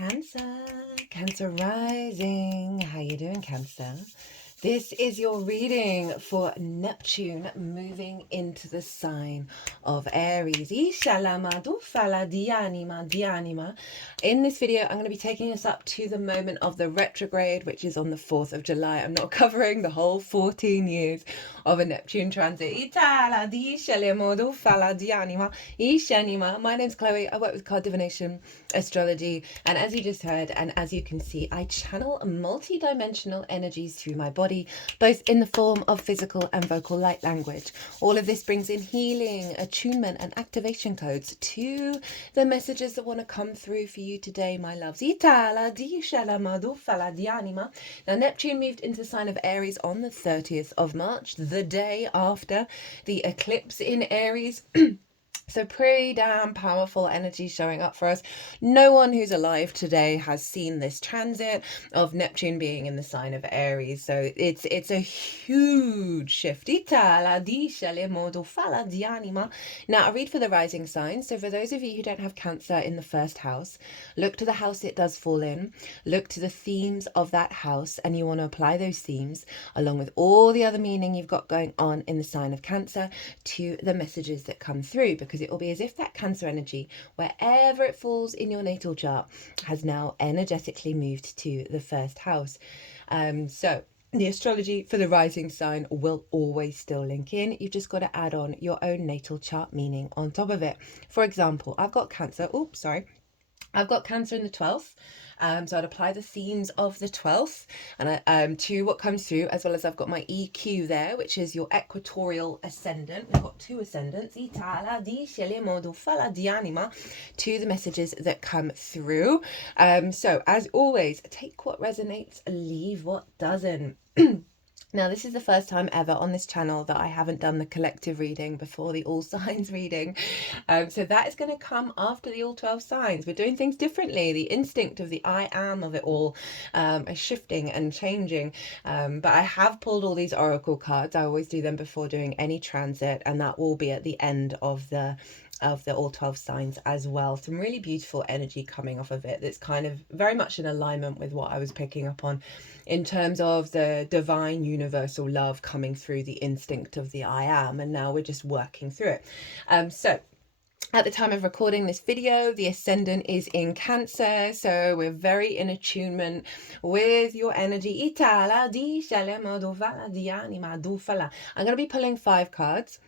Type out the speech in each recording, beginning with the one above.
Cancer, Cancer rising. How you doing, Cancer? This is your reading for Neptune moving into the sign of Aries. In this video, I'm going to be taking us up to the moment of the retrograde, which is on the 4th of July. I'm not covering the whole 14 years of a Neptune transit. My name's Chloe. I work with card divination, astrology, and as you just heard, and as you can see, I channel multi-dimensional energies through my body, both in the form of physical and vocal light language. All of this brings in healing, attunement, and activation codes to the messages that want to come through for you today, my loves. Now, Neptune moved into the sign of Aries on the 30th of March, the day after the eclipse in Aries. So pretty damn powerful energy showing up for us. No one who's alive today has seen this transit of Neptune being in the sign of Aries. So it's a huge shift. Now, I read for the rising signs. So for those of you who don't have Cancer in the first house, look to the house it does fall in. Look to the themes of that house, and you want to apply those themes along with all the other meaning you've got going on in the sign of Cancer to the messages that come through, because it will be as if that Cancer energy, wherever it falls in your natal chart, has now energetically moved to the first house. So the astrology for the rising sign will always still link in. You've just got to add on your own natal chart meaning on top of it. For example, I've got Cancer. I've got Cancer in the 12th. So I'd apply the themes of the 12th and to what comes through, as well as I've got my EQ there, which is your equatorial ascendant. We've got two ascendants, to the messages that come through. So as always, take what resonates, leave what doesn't. Now, this is the first time ever on this channel that I haven't done the collective reading before the all signs reading. So that is going to come after the all 12 signs. We're doing things differently. The instinct of the I am of it all is shifting and changing. But I have pulled all these oracle cards. I always do them before doing any transit, and that will be at the end of the all 12 signs as well. Some really beautiful energy coming off of it that's kind of very much in alignment with what I was picking up on in terms of the divine universal love coming through the instinct of the I am, and now we're just working through it. So at the time of recording this video, the ascendant is in Cancer, so we're very in attunement with your energy. I'm going to be pulling 5 cards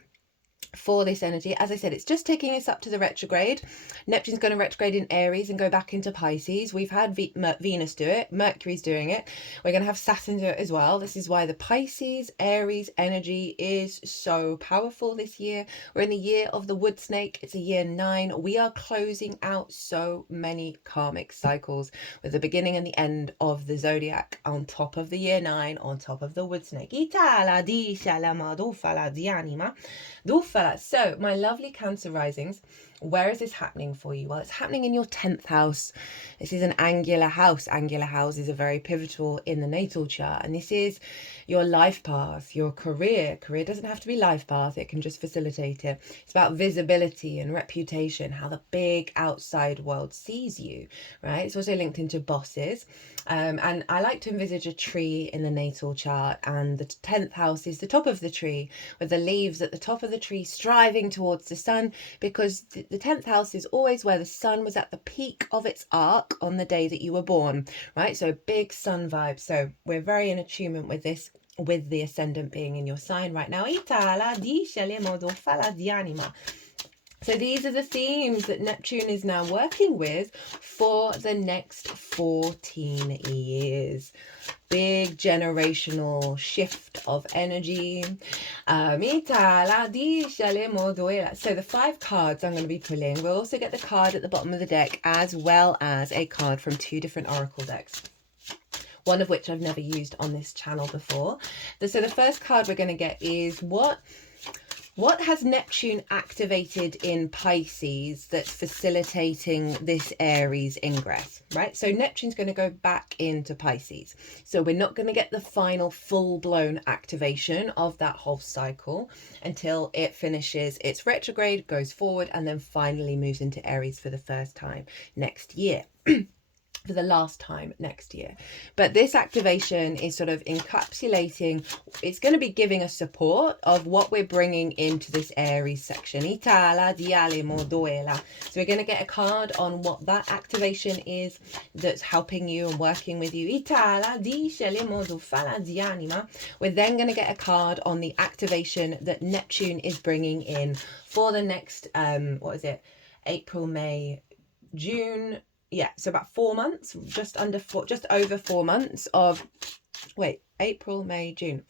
for this energy. As I said, it's just taking us up to the retrograde. Neptune's going to retrograde in Aries and go back into Pisces. We've had Venus do it. Mercury's doing it. We're going to have Saturn do it as well. This is why the Pisces Aries energy is so powerful this year. We're in the year of the wood snake. It's a year 9. We are closing out so many karmic cycles with the beginning and the end of the zodiac on top of the year 9, on top of the wood snake. So, my lovely Cancer risings, where is this happening for you? Well, it's happening in your 10th house. This is an angular house. Angular houses are very pivotal in the natal chart, and this is your life path, your career. Career doesn't have to be life path, it can just facilitate it. It's about visibility and reputation, how the big outside world sees you, right? It's also linked into bosses. And I like to envisage a tree in the natal chart, and the 10th house is the top of the tree with the leaves at the top of the tree striving towards the sun, because the 10th house is always where the sun was at the peak of its arc on the day that you were born, right? So big sun vibe. So we're very in attunement with this, with the ascendant being in your sign right now. So these are the themes that Neptune is now working with for the next 14 years. Big generational shift of energy. So the 5 cards I'm going to be pulling. We'll also get the card at the bottom of the deck, as well as a card from 2 different oracle decks, one of which I've never used on this channel before. So the first card we're going to get is what has Neptune activated in Pisces that's facilitating this Aries ingress, right? So Neptune's going to go back into Pisces. So we're not going to get the final full-blown activation of that whole cycle until it finishes its retrograde, goes forward, and then finally moves into Aries for the first time next year. for the last time next year. But this activation is sort of encapsulating, it's going to be giving us support of what we're bringing into this Aries section. So we're going to get a card on what that activation is that's helping you and working with you. We're then going to get a card on the activation that Neptune is bringing in for the next, April, May, June. Yeah, so about 4 months, just over 4 months of, April, May, June,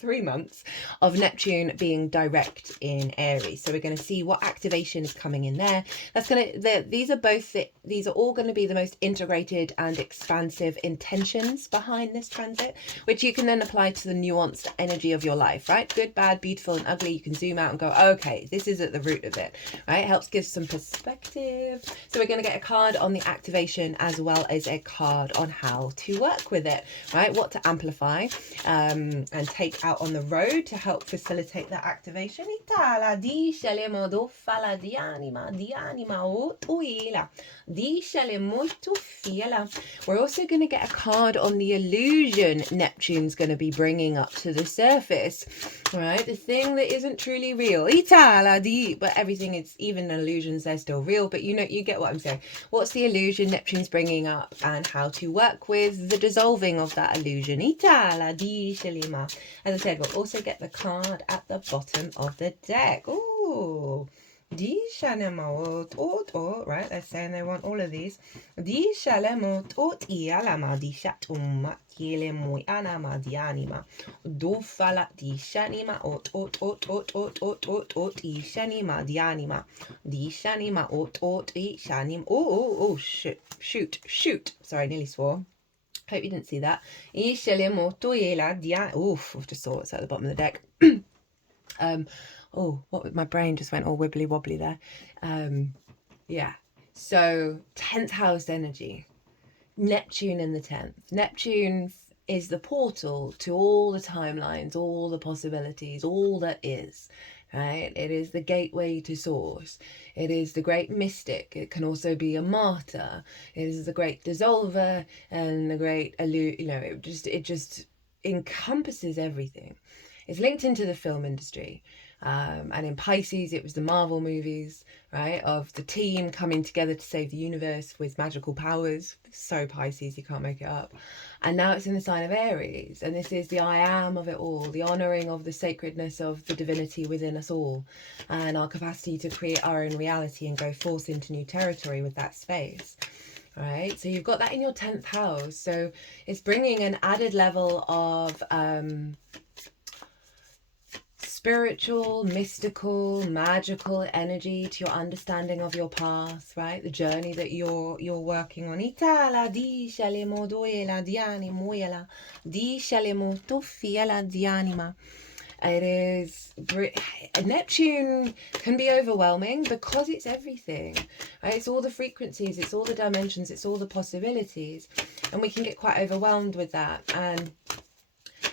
3 months of Neptune being direct in Aries. So we're going to see what activation is coming in there. These are all going to be the most integrated and expansive intentions behind this transit, which you can then apply to the nuanced energy of your life, right? Good, bad, beautiful, and ugly. You can zoom out and go, okay, this is at the root of it, right? It helps give some perspective. So we're going to get a card on the activation as well as a card on how to work with it, right? What to amplify and take out on the road to help facilitate that activation. We're also going to get a card on the illusion Neptune's going to be bringing up to the surface, right? The thing that isn't truly real. But everything is, even illusions, they're still real. But you get what I'm saying. What's the illusion Neptune's bringing up and how to work with the dissolving of that illusion. As I said, we'll also get the card at the bottom of the deck. Ooh. Right, they're saying they want all of these. Shoot. Sorry, I nearly swore. Hope you didn't see that. Oof, I just saw it's at the bottom of the deck. My brain just went all wibbly wobbly there. Yeah. So 10th house energy. Neptune in the 10th. Neptune is the portal to all the timelines, all the possibilities, all that is. Right? It is the gateway to source. It is the great mystic. It can also be a martyr. It is the great dissolver and the great it just encompasses everything. It's linked into the film industry. And in Pisces, it was the Marvel movies, right, of the team coming together to save the universe with magical powers. So Pisces, you can't make it up. And now it's in the sign of Aries, and this is the I am of it all, the honouring of the sacredness of the divinity within us all, and our capacity to create our own reality and go forth into new territory with that space. Right, so you've got that in your 10th house. So it's bringing an added level of spiritual, mystical, magical energy to your understanding of your path, right? The journey that you're working on. It is, Neptune can be overwhelming because it's everything, right? It's all the frequencies, it's all the dimensions, it's all the possibilities, and we can get quite overwhelmed with that. And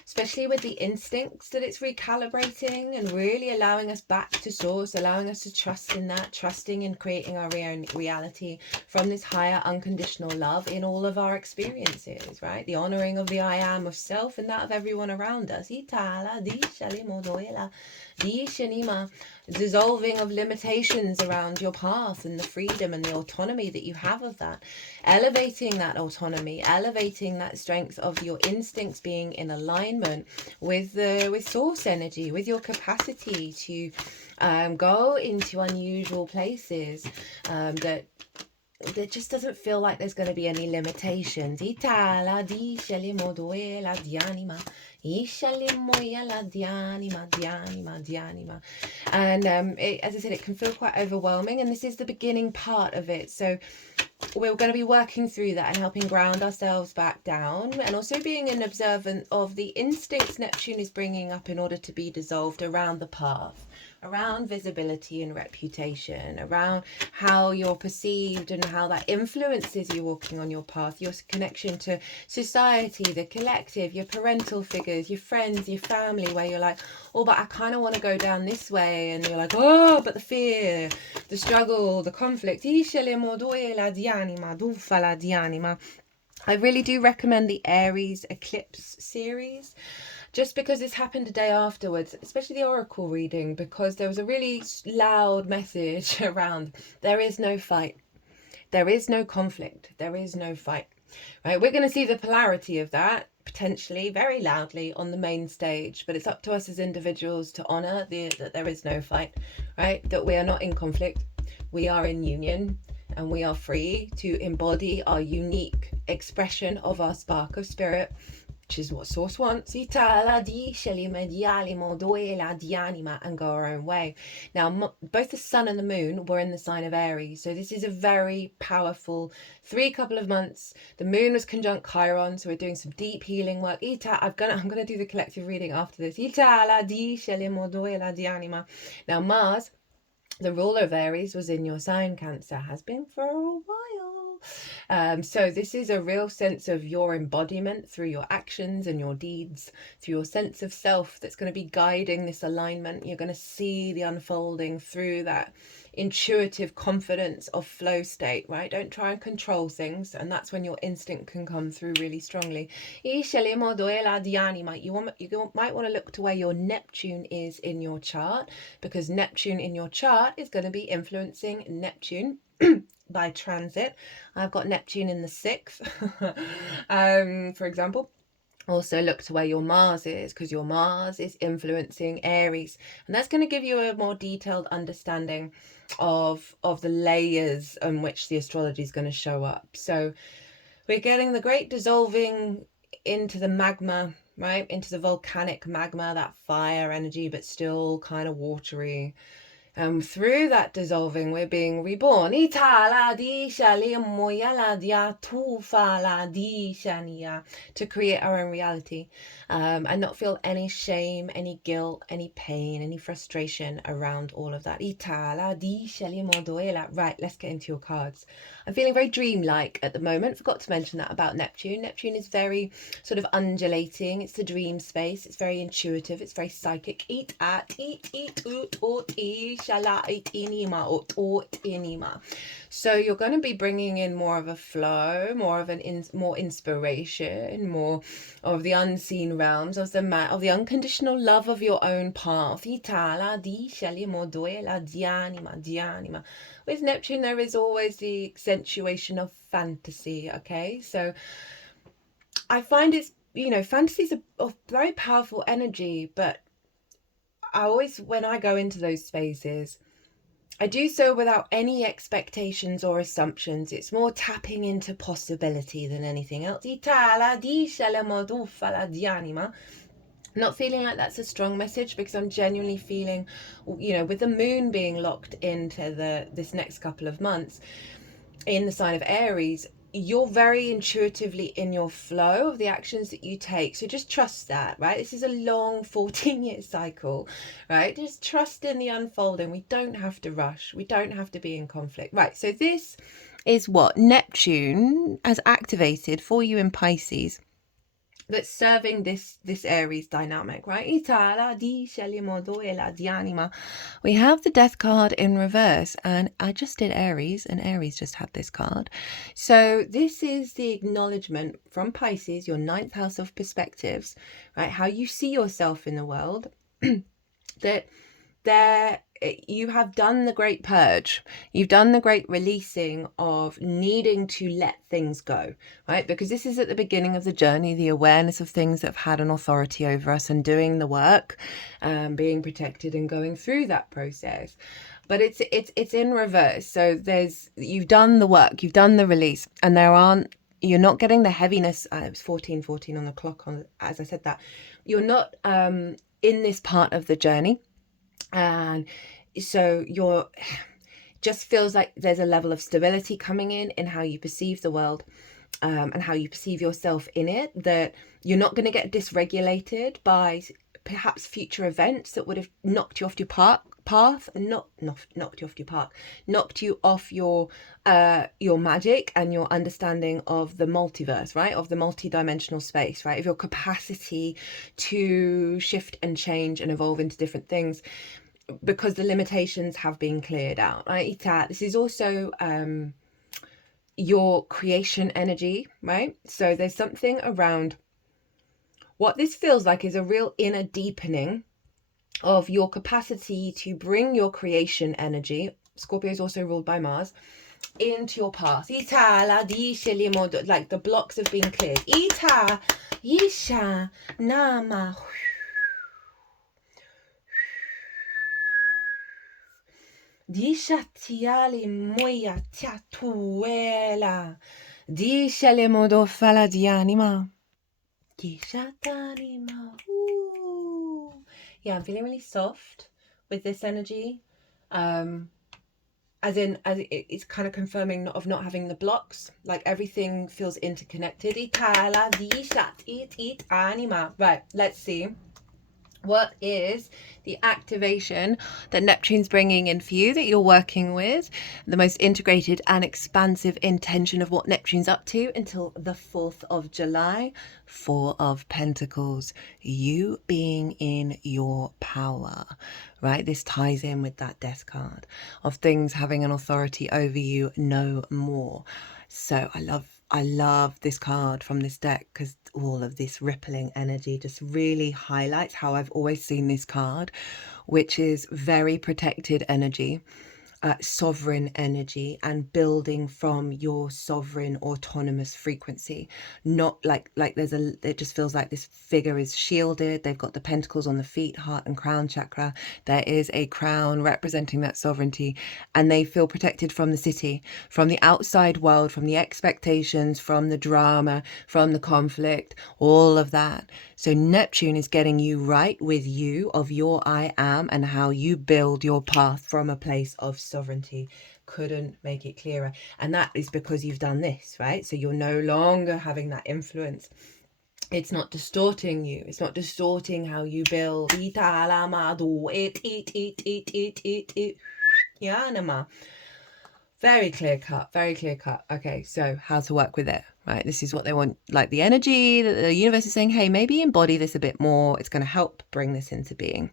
especially with the instincts that it's recalibrating and really allowing us back to source, allowing us to trust in that, trusting in creating our own reality from this higher unconditional love in all of our experiences, right? The honouring of the I am of self and that of everyone around us. Dissolving of limitations around your path and the freedom and the autonomy that you have of that. Elevating that autonomy, elevating that strength of your instincts being in alignment with source energy, with your capacity to go into unusual places that just doesn't feel like there's going to be any limitations. And as I said, it can feel quite overwhelming, and this is the beginning part of it. So we're going to be working through that and helping ground ourselves back down, and also being an observant of the instincts Neptune is bringing up in order to be dissolved around the path, around visibility and reputation, around how you're perceived and how that influences you walking on your path, your connection to society, the collective, your parental figures, your friends, your family, where you're like, oh, but I kind of want to go down this way, and you're like, oh, but the fear, the struggle, the conflict. I really do recommend the Aries Eclipse series, just because this happened a day afterwards, especially the oracle reading, because there was a really loud message around there is no fight, there is no conflict, there is no fight, right? We're going to see the polarity of that potentially very loudly on the main stage, but it's up to us as individuals to honor that there is no fight, right? That we are not in conflict, we are in union, and we are free to embody our unique expression of our spark of spirit, which is what Source wants, and go our own way. Now, both the sun and the moon were in the sign of Aries, so this is a very powerful couple of months. The moon was conjunct Chiron, so we're doing some deep healing work. I'm gonna do the collective reading after this. Now, Mars, the ruler of Aries, was in your sign, Cancer, has been for a while. So this is a real sense of your embodiment through your actions and your deeds, through your sense of self that's going to be guiding this alignment. You're going to see the unfolding through that intuitive confidence of flow state, right? Don't try and control things, and that's when your instinct can come through really strongly. You might want to look to where your Neptune is in your chart, because Neptune in your chart is going to be influencing Neptune by transit. I've got Neptune in the 6th, for example. Also look to where your Mars is, because your Mars is influencing Aries, and that's going to give you a more detailed understanding of the layers on which the astrology is going to show up. So we're getting the great dissolving into the magma, right, into the volcanic magma, that fire energy, but still kind of watery. Through that dissolving, we're being reborn. To create our own reality, and not feel any shame, any guilt, any pain, any frustration around all of that. Right, let's get into your cards. I'm feeling very dreamlike at the moment. Forgot to mention that about Neptune. Neptune is very sort of undulating. It's the dream space. It's very intuitive. It's very psychic. So you're going to be bringing in more of a flow, more of more inspiration, more of the unseen realms, of the unconditional love of your own path. With Neptune, there is always the accentuation of fantasy. Okay, so I find it's, fantasy is a very powerful energy, but when I go into those spaces, I do so without any expectations or assumptions. It's more tapping into possibility than anything else. Not feeling like that's a strong message, because I'm genuinely feeling, with the moon being locked into this next couple of months in the sign of Aries, you're very intuitively in your flow of the actions that you take. So just trust that, right? This is a long 14-year cycle, right? Just trust in the unfolding. We don't have to rush. We don't have to be in conflict. Right, so this is what Neptune has activated for you in Pisces, that's serving this Aries dynamic, right? We have the Death card in reverse, and I just did Aries, and Aries just had this card. So this is the acknowledgement from Pisces, your 9th house of perspectives, right? How you see yourself in the world, that you have done the great purge. You've done the great releasing of needing to let things go, right? Because this is at the beginning of the journey, the awareness of things that have had an authority over us, and doing the work, being protected and going through that process. But it's in reverse. So you've done the work, you've done the release, and you're not getting the heaviness. It was 14:14 on the clock, as I said that. You're not in this part of the journey. And so just feels like there's a level of stability coming in how you perceive the world, and how you perceive yourself in it, that you're not going to get dysregulated by perhaps future events that would have knocked you off your path, knocked you off your path, knocked you off your magic and your understanding of the multiverse, right? Of the multi-dimensional space, right? Of your capacity to shift and change and evolve into different things, because the limitations have been cleared out, right? This is also your creation energy, right? So there's something around what this feels like is a real inner deepening of your capacity to bring your creation energy. Scorpio is also ruled by Mars, into your path. Like the blocks have been cleared. Ita, Yisha, Nama. Disha tiali moya tiatuela. Disha le modo fala di anima. Disha tanima. Yeah, I'm feeling really soft with this energy. As it's kind of confirming of not having the blocks. Like everything feels interconnected. Itala disha it anima. Right, let's see. What is the activation that Neptune's bringing in for you, that you're working with? The most integrated and expansive intention of what Neptune's up to until the 4th of July. 4 of Pentacles. You being in your power, right? This ties in with that Death card of things having an authority over you no more. So I love this card from this deck, because all of this rippling energy just really highlights how I've always seen this card, which is very protected energy, sovereign energy, and building from your sovereign autonomous frequency. Not like it just feels like this figure is shielded. They've got the pentacles on the feet, heart and crown chakra. There is a crown representing that sovereignty, and they feel protected from the city, from the outside world, from the expectations, from the drama, from the conflict, all of that. So Neptune is getting you right with you, of your I am, and how you build your path from a place of sovereignty. Couldn't make it clearer. And that is because you've done this, right? So you're no longer having that influence. It's not distorting you. It's not distorting how you build. Very clear cut, very clear cut. Okay, so how to work with it, right? This is what they want, like the energy that the universe is saying, hey, maybe embody this a bit more. It's going to help bring this into being.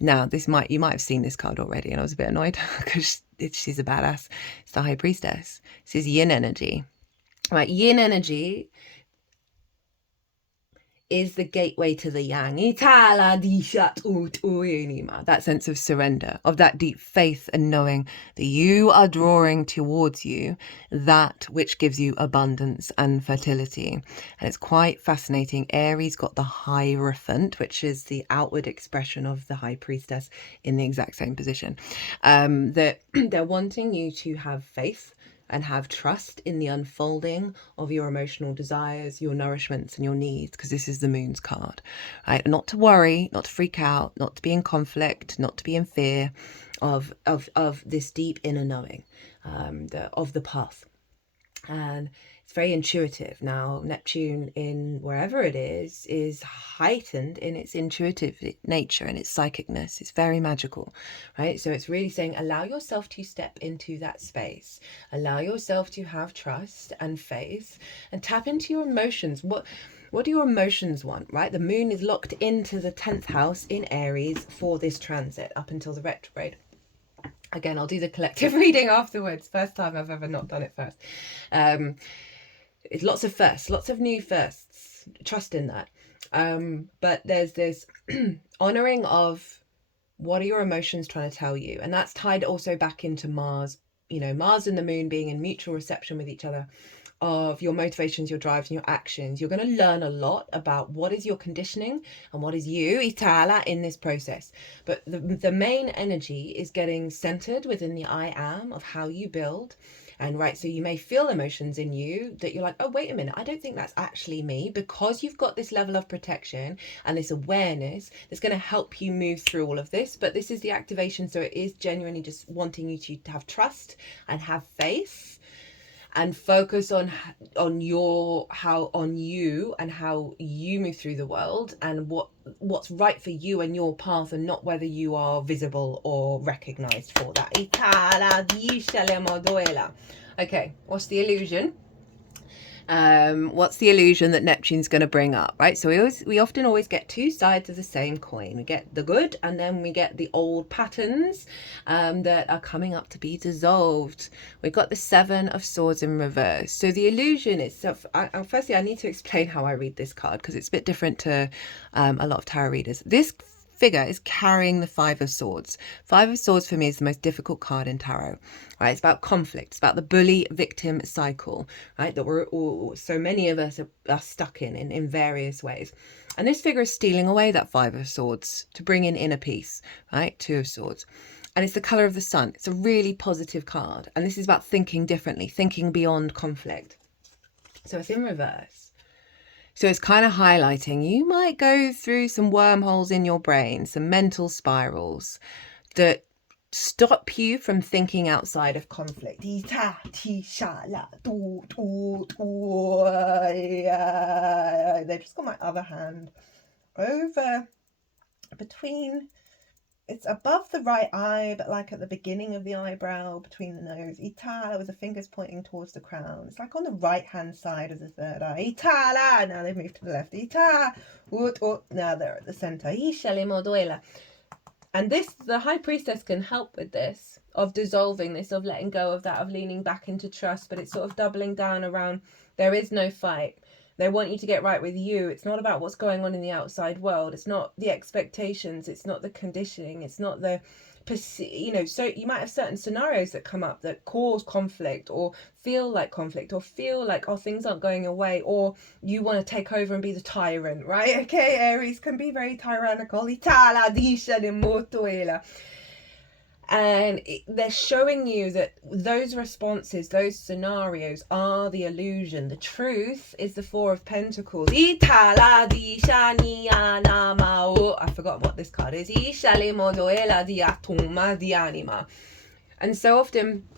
Now, you might have seen this card already, and I was a bit annoyed because she's a badass. It's the High Priestess. This is yin energy, right? Yin energy is the gateway to the yang. That sense of surrender, of that deep faith and knowing that you are drawing towards you that which gives you abundance and fertility. And it's quite fascinating. Aries got the Hierophant, which is the outward expression of the High Priestess in the exact same position. That they're wanting you to have faith and have trust in the unfolding of your emotional desires, your nourishments and your needs, because this is the Moon's card, right? Not to worry, not to freak out, not to be in conflict, not to be in fear of this deep inner knowing of the path. And it's very intuitive. Now, Neptune, in wherever it is heightened in its intuitive nature and its psychicness. It's very magical, right? So it's really saying, allow yourself to step into that space. Allow yourself to have trust and faith and tap into your emotions. What do your emotions want, right? The Moon is locked into the 10th house in Aries for this transit up until the retrograde. Again, I'll do the collective reading afterwards. First time I've ever not done it first. It's lots of firsts, lots of new firsts. Trust in that. But there's this honoring of what are your emotions trying to tell you? And that's tied also back into Mars. You know, Mars and the Moon being in mutual reception with each other, of your motivations, your drives, and your actions. You're going to learn a lot about what is your conditioning and what is you, Itala, in this process. But the main energy is getting centered within the I am of how you build. And right, so you may feel emotions in you that you're like, oh, wait a minute, I don't think that's actually me, because you've got this level of protection and this awareness that's going to help you move through all of this. But this is the activation, so it is genuinely just wanting you to have trust and have faith and focus on you and how you move through the world, and what's right for you and your path, and not whether you are visible or recognized for that. Okay, what's the illusion? What's the illusion that Neptune's going to bring up, right? So we often always get two sides of the same coin. We get the good, and then we get the old patterns that are coming up to be dissolved. We've got the Seven of Swords in reverse. So the illusion is, firstly, I need to explain how I read this card, because it's a bit different to a lot of tarot readers. This figure is carrying the Five of Swords. Five of Swords for me is the most difficult card in tarot, right? It's about conflict. It's about the bully victim cycle, right? That we're all, so many of us are stuck in various ways. And this figure is stealing away that Five of Swords to bring in inner peace, right? Two of Swords. And it's the color of the sun. It's a really positive card. And this is about thinking differently, thinking beyond conflict. So it's in reverse. So it's kind of highlighting you might go through some wormholes in your brain, some mental spirals that stop you from thinking outside of conflict. They've just got my other hand over between, it's above the right eye, but like at the beginning of the eyebrow, between the nose. Itala, with the fingers pointing towards the crown. It's like on the right hand side of the third eye. Itala, now they've moved to the left. Ita, now they're at the center. And this, the High Priestess can help with this, of dissolving this, of letting go of that, of leaning back into trust, but it's sort of doubling down around, there is no fight. They want you to get right with you. It's not about what's going on in the outside world. It's not the expectations. It's not the conditioning. It's not the, so you might have certain scenarios that come up that cause conflict, or feel like conflict, or feel like, oh, things aren't going your way, or you want to take over and be the tyrant, right? Okay, Aries can be very tyrannical. And they're showing you that those responses, those scenarios are the illusion. The truth is the Four of Pentacles. I forgot what this card is. And so often,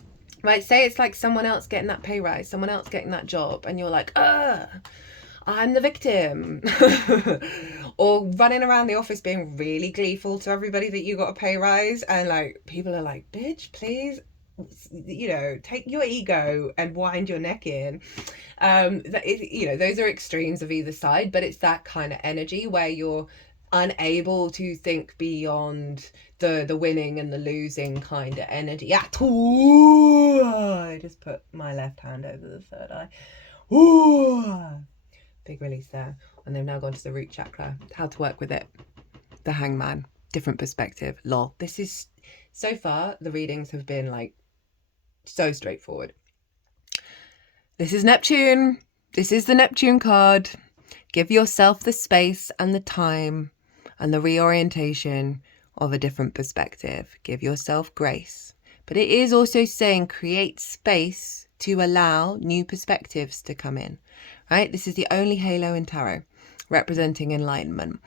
right, say it's like someone else getting that pay rise, someone else getting that job, and you're like, I'm the victim. Or running around the office being really gleeful to everybody that you got a pay rise, and like people are like, bitch, please, take your ego and wind your neck in. Those are extremes of either side, but it's that kind of energy where you're unable to think beyond the winning and the losing kind of energy. I just put my left hand over the third eye. Big release there. And they've now gone to the root chakra. How to work with it. The Hangman. Different perspective. Lol. This is, so far, the readings have been like so straightforward. This is Neptune. This is the Neptune card. Give yourself the space and the time and the reorientation of a different perspective. Give yourself grace. But it is also saying create space to allow new perspectives to come in. Right? This is the only halo in tarot representing enlightenment.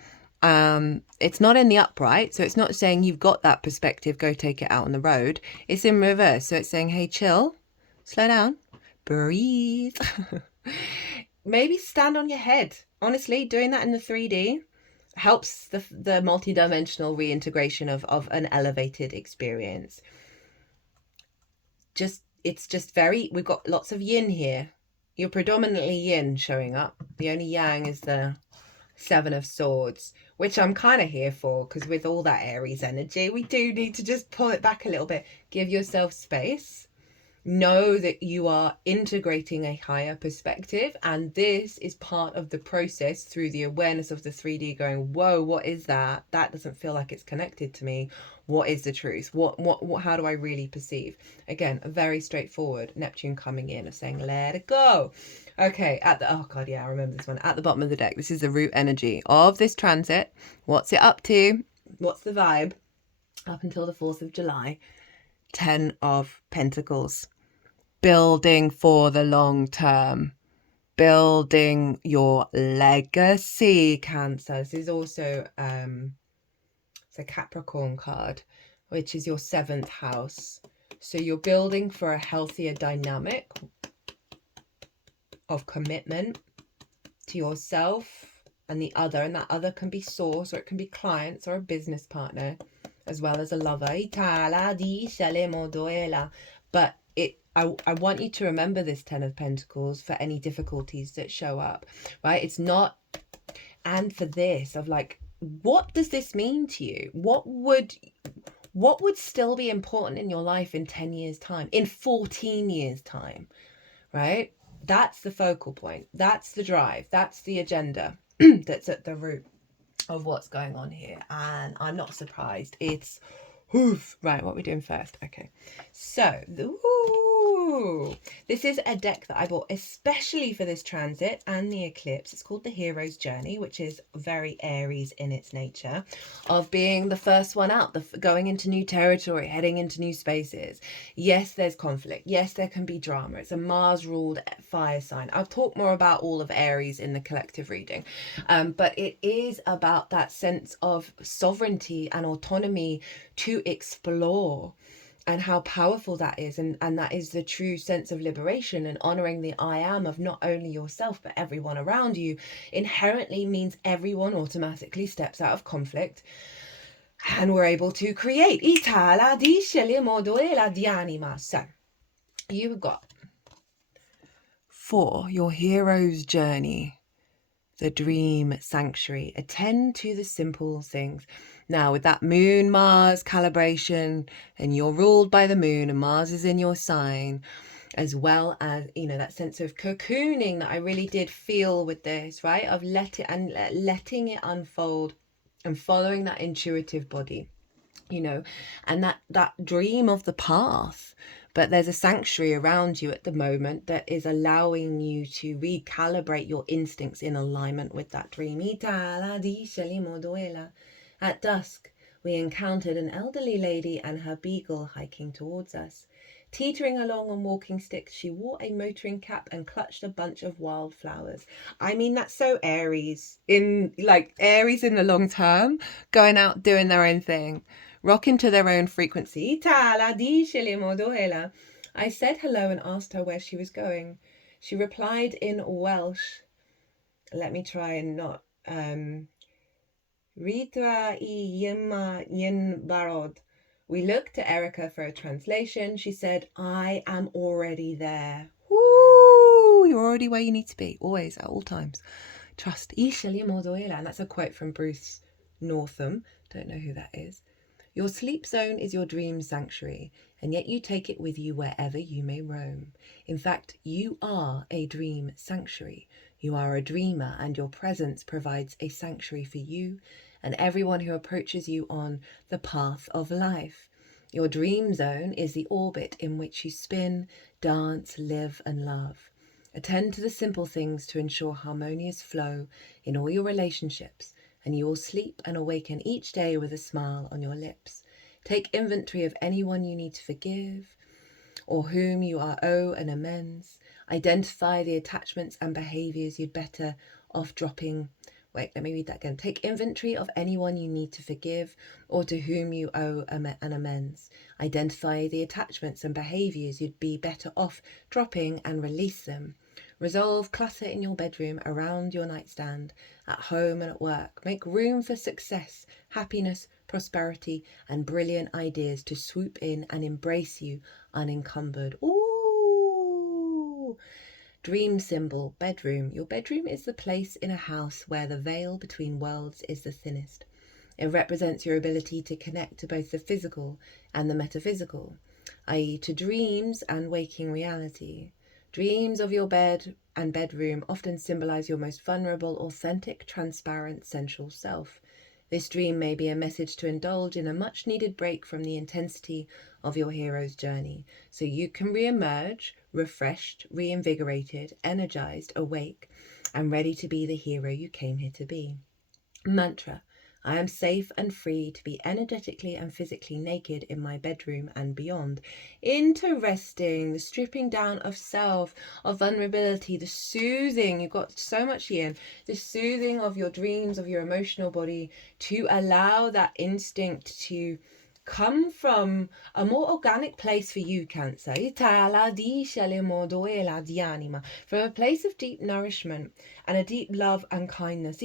It's not in the upright, so it's not saying you've got that perspective, go take it out on the road. It's in reverse, so it's saying, hey, chill, slow down, breathe. Maybe stand on your head. Honestly, doing that in the 3D helps the multi-dimensional reintegration of an elevated experience. It's just we've got lots of yin here. You're predominantly yin showing up. The only yang is the Seven of Swords, which I'm kind of here for, because with all that Aries energy, we do need to just pull it back a little bit. Give yourself space. Know that you are integrating a higher perspective, and this is part of the process through the awareness of the 3D going, whoa, what is that? That doesn't feel like it's connected to me. What is the truth? What how do I really perceive? Again, very straightforward. Neptune coming in of saying, let it go. Okay, oh god, yeah, I remember this one. At the bottom of the deck, this is the root energy of this transit. What's it up to? What's the vibe? Up until the 4th of July. 10 of Pentacles. Building for the long term. Building your legacy, Cancer. This is also it's a Capricorn card, which is your 7th house. So you're building for a healthier dynamic of commitment to yourself and the other, and that other can be source, or it can be clients or a business partner, as well as a lover. But I want you to remember this 10 of Pentacles for any difficulties that show up, right? It's not, and for this of like, what does this mean to you? What would still be important in your life in 10 years time, in 14 years time, right? That's the focal point. That's the drive. That's the agenda that's at the root of what's going on here. And I'm not surprised. It's oof. Right, what are we doing first? Okay, so this is a deck that I bought especially for this transit and the eclipse. It's called the Hero's Journey, which is very Aries in its nature, of being the first one out, going into new territory, heading into new spaces. Yes, there's conflict. Yes, there can be drama. It's a Mars-ruled fire sign. I'll talk more about all of Aries in the collective reading, but it is about that sense of sovereignty and autonomy to explore, and how powerful that is, and that is the true sense of liberation, and honoring the I am of not only yourself but everyone around you inherently means everyone automatically steps out of conflict, and we're able to create. So you've got for your hero's journey, the dream sanctuary. Attend to the simple things. Now, with that moon Mars calibration, and you're ruled by the moon, and Mars is in your sign, as well as, you know, that sense of cocooning that I really did feel with this, right? Of letting it unfold and following that intuitive body, you know, and that dream of the path. But there's a sanctuary around you at the moment that is allowing you to recalibrate your instincts in alignment with that dream. At dusk, we encountered an elderly lady and her beagle hiking towards us. Teetering along on walking sticks, she wore a motoring cap and clutched a bunch of wildflowers. I mean, that's so Aries, in like Aries in the long term, going out doing their own thing, rocking to their own frequency. I said hello and asked her where she was going. She replied in Welsh. Let me try and not Ritra I yma yin barod. We looked to Erica for a translation. She said, I am already there. Woo! You're already where you need to be, always, at all times. Trust. And that's a quote from Bruce Northam. Don't know who that is. Your sleep zone is your dream sanctuary, and yet you take it with you wherever you may roam. In fact, you are a dream sanctuary. You are a dreamer, and your presence provides a sanctuary for you and everyone who approaches you on the path of life. Your dream zone is the orbit in which you spin, dance, live, and love. Attend to the simple things to ensure harmonious flow in all your relationships, and you will sleep and awaken each day with a smile on your lips. Take inventory of anyone you need to forgive or whom you owe an amends. Identify the attachments and behaviours you'd better off dropping. Wait, let me read that again. Take inventory of anyone you need to forgive or to whom you owe an amends. Identify the attachments and behaviours you'd be better off dropping and release them. Resolve clutter in your bedroom, around your nightstand, at home and at work. Make room for success, happiness, prosperity, and brilliant ideas to swoop in and embrace you unencumbered. Ooh! Dream symbol, bedroom. Your bedroom is the place in a house where the veil between worlds is the thinnest. It represents your ability to connect to both the physical and the metaphysical, i.e. to dreams and waking reality. Dreams of your bed and bedroom often symbolize your most vulnerable, authentic, transparent, sensual self. This dream may be a message to indulge in a much-needed break from the intensity of your hero's journey, so you can re-emerge, refreshed, reinvigorated, energized, awake, and ready to be the hero you came here to be. Mantra. I am safe and free to be energetically and physically naked in my bedroom and beyond. Interesting. The stripping down of self, of vulnerability, the soothing. You've got so much yin. The soothing of your dreams, of your emotional body, to allow that instinct to come from a more organic place for you, Cancer. From a place of deep nourishment and a deep love and kindness.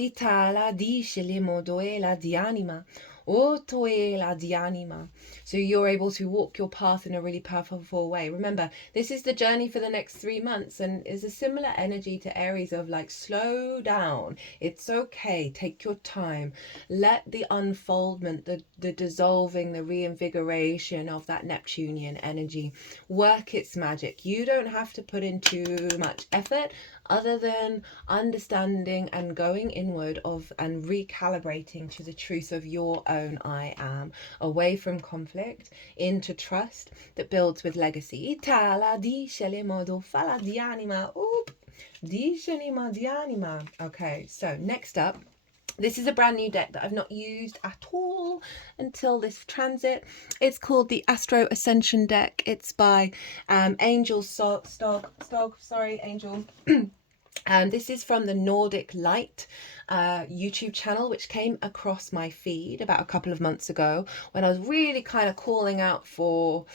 So you're able to walk your path in a really purposeful way. Remember, this is the journey for the next 3 months, and is a similar energy to Aries of like, slow down. It's okay. Take your time. Let the unfoldment, the dissolving, the reinvigoration of that Neptunian energy work its magic. You don't have to put in too much effort other than understanding and going inward and recalibrating to the truth of your own I am, away from conflict into trust that builds with legacy. Okay, so next up, this is a brand new deck that I've not used at all until this transit. It's called the Astro Ascension deck. It's by Angel Skog, sorry, Angel. And this is from the Nordic Light YouTube channel, which came across my feed about a couple of months ago when I was really kind of calling out for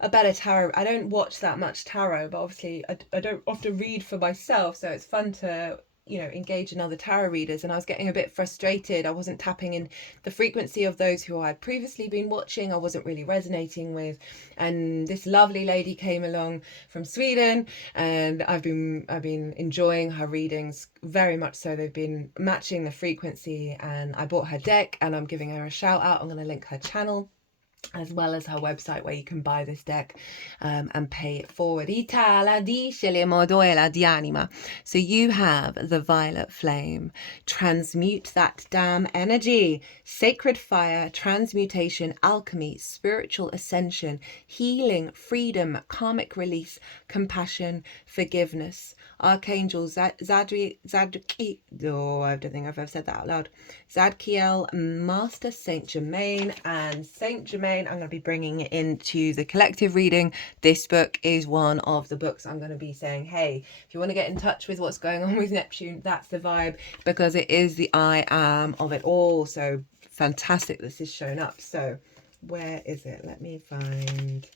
a better tarot. I don't watch that much tarot, but obviously I don't often read for myself, so it's fun to, you know, engage in other tarot readers. And I was getting a bit frustrated. I wasn't tapping in the frequency of those who I'd previously been watching. I wasn't really resonating with. And this lovely lady came along from Sweden, and I've been enjoying her readings very much so. They've been matching the frequency, and I bought her deck, and I'm giving her a shout out. I'm going to link her channel as well as her website where you can buy this deck and pay it forward. So you have the violet flame. Transmute that damn energy. Sacred fire, transmutation, alchemy, spiritual ascension, healing, freedom, karmic release, compassion, forgiveness. Archangel Zadkiel, I don't think I've ever said that out loud. Zadkiel, Master Saint Germain, and Saint Germain I'm going to be bringing into the collective reading. This book is one of the books I'm going to be saying, hey, if you want to get in touch with what's going on with Neptune, that's the vibe, because it is the I am of it all. So fantastic this is shown up. So where is it? Let me find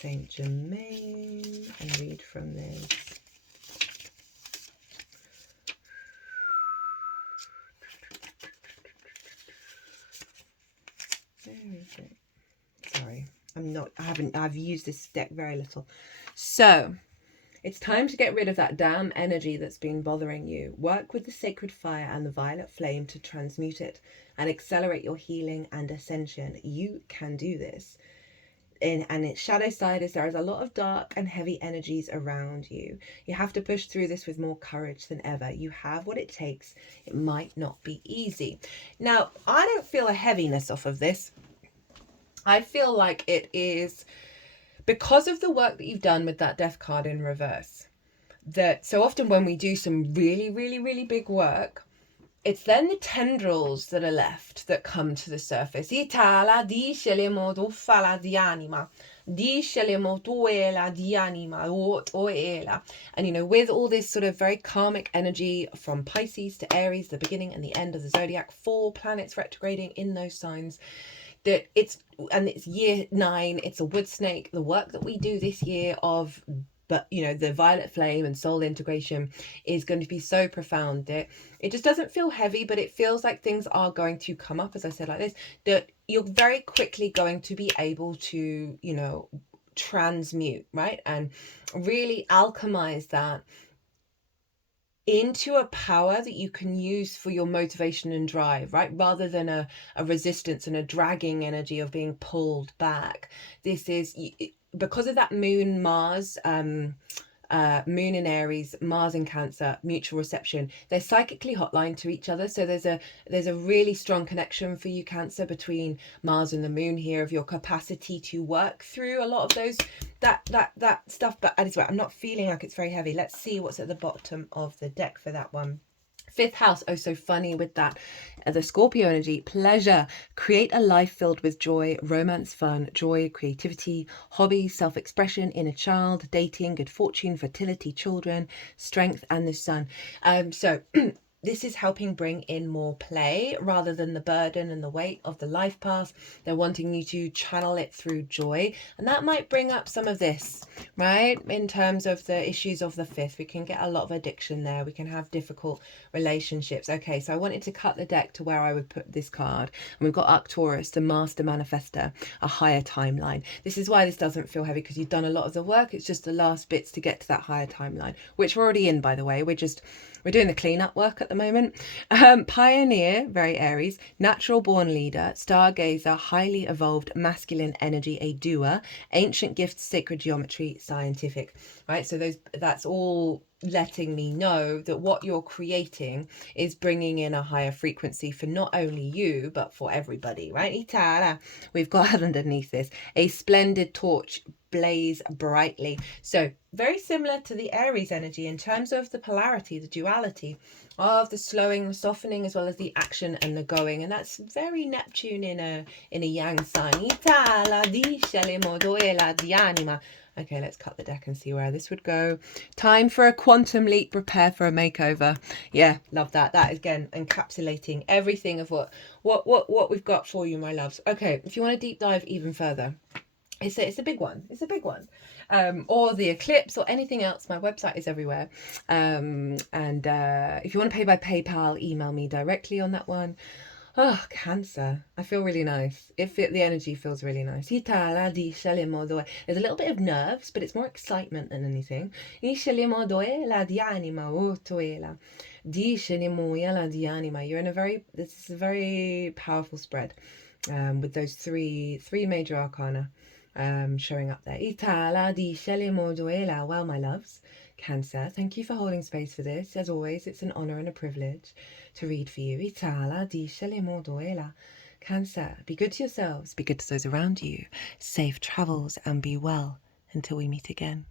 Saint Germain and read from this. Where is it? Sorry, I've used this deck very little. So it's time to get rid of that damn energy that's been bothering you. Work with the sacred fire and the violet flame to transmute it and accelerate your healing and ascension. You can do this. And its shadow side is there is a lot of dark and heavy energies around you. You have to push through this with more courage than ever. You have what it takes. It might not be easy. Now, I don't feel a heaviness off of this. I feel like it is because of the work that you've done with that death card in reverse. That so often when we do some really, really, really big work, it's then the tendrils that are left that come to the surface. And you know, with all this sort of very karmic energy from Pisces to Aries, the beginning and the end of the zodiac, 4 planets retrograding in those signs, that it's year 9, it's a wood snake. The work that we do this year of, but you know, the violet flame and soul integration is going to be so profound that it just doesn't feel heavy, but it feels like things are going to come up, as I said, like this, that you're very quickly going to be able to, you know, transmute, right? And really alchemize that into a power that you can use for your motivation and drive, right? Rather than a resistance and a dragging energy of being pulled back. This is because of that moon Mars, moon in Aries, Mars in Cancer, mutual reception. They're psychically hotline to each other. So there's a really strong connection for you, Cancer, between Mars and the moon here, of your capacity to work through a lot of those that stuff. But anyway, I'm not feeling like it's very heavy. Let's see what's at the bottom of the deck for that one. 5th house, oh so funny with that, the Scorpio energy. Pleasure, create a life filled with joy, romance, fun, joy, creativity, hobbies, self-expression, inner child, dating, good fortune, fertility, children, strength, and the sun. So this is helping bring in more play rather than the burden and the weight of the life path. They're wanting you to channel it through joy. And that might bring up some of this, right? In terms of the issues of the fifth, we can get a lot of addiction there. We can have difficult relationships. Okay, so I wanted to cut the deck to where I would put this card. And we've got Arcturus, the master manifester, a higher timeline. This is why this doesn't feel heavy, because you've done a lot of the work. It's just the last bits to get to that higher timeline, which we're already in, by the way. We're doing the cleanup work at the moment. Pioneer, very Aries, natural born leader, stargazer, highly evolved masculine energy, a doer, ancient gifts, sacred geometry, scientific, right? So that's all letting me know that what you're creating is bringing in a higher frequency for not only you, but for everybody, right? Itara. We've got underneath this, a splendid torch, blaze brightly. So very similar to the Aries energy in terms of the polarity, the duality of the slowing, the softening, as well as the action and the going. And that's very Neptune in a yang sign. Okay, let's cut the deck and see where this would go. Time for a quantum leap, prepare for a makeover. Yeah, love that. That is, again, encapsulating everything of what we've got for you, my loves. Okay, if you want to deep dive even further, it's a big one. It's a big one. Or the eclipse or anything else. My website is everywhere. And if you want to pay by PayPal, email me directly on that one. Oh, Cancer. I feel really nice. The energy feels really nice. There's a little bit of nerves, but it's more excitement than anything. You're in this is a very powerful spread, with those three major arcana showing up there. Well, my loves, Cancer, thank you for holding space for this. As always, it's an honor and a privilege to read for you. Cancer, be good to yourselves, be good to those around you. Safe travels and be well until we meet again.